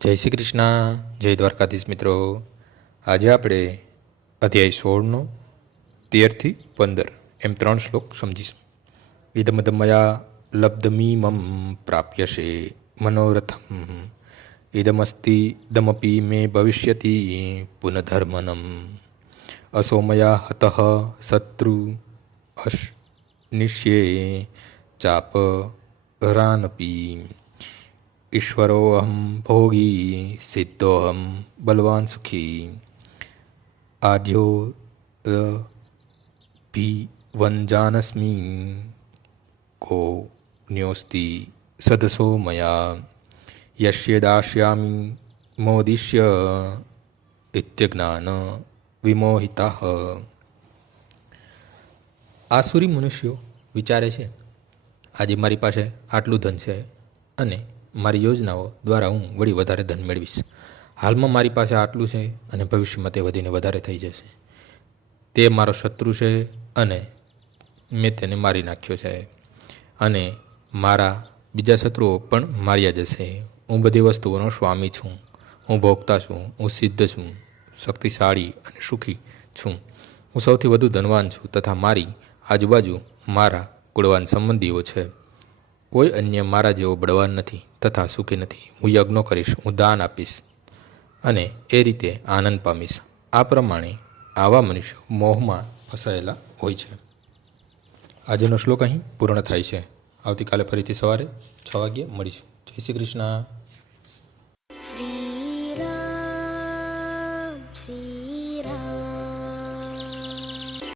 જય શ્રી કૃષ્ણ, જય દ્વારકાધીશ મિત્રો. આજે આપણે અધ્યાય 16નો 13 થી 15 એમ 3 શ્લોક સમજીશું. ઇદમદમયા લબ્ધમીમમ પ્રાપ્યશે મનોરથમ ઇદમસ્તિ દમપી મે ભવિષ્યતિ પુનઃધર્મનમ અસોમયા હતઃ શત્રુ નિશ્યે ચાપ રાનપી ઈશ્વરોહમ ભોગી સિદ્ધોહમ બલવાન સુખી આદ્યો ભીવંજાનસ્મી કો ન્યોસ્તિ સદસો મયા યશ્ય દાસ્યામી મોદિશ્ય ઇત્યજ્ઞાન વિમોહિતા. આસુરી મનુષ્યો વિચારે છે, આજે મારી પાસે આટલું ધન છે અને મારી યોજનાઓ દ્વારા હું વળી વધારે ધન મેળવીશ. હાલમાં મારી પાસે આટલું છે અને ભવિષ્યમાં તે વધીને વધારે થઈ જશે. તે મારો શત્રુ છે અને મેં તેને મારી નાખ્યો છે અને મારા બીજા શત્રુઓ પણ માર્યા જશે. હું બધી વસ્તુઓનો સ્વામી છું, હું ભોગતા છું, હું સિદ્ધ છું, શક્તિશાળી અને સુખી છું. હું સૌથી વધુ ધનવાન છું તથા મારી આજુબાજુ મારા કુળવાન સંબંધીઓ છે. કોઈ અન્ય મારા જેવો બળવાન નથી તથા સુખી નથી. હું યજ્ઞો કરીશ, હું દાન આપીશ અને એ રીતે આનંદ પામીશ. આ પ્રમાણે આવા મનુષ્યો મોહમાં ફસાયેલા હોય છે. આજનો શ્લોક અહીં પૂર્ણ થાય છે. આવતીકાલે ફરીથી સવારે 6 વાગ્યે મળીશું. જય શ્રી કૃષ્ણ.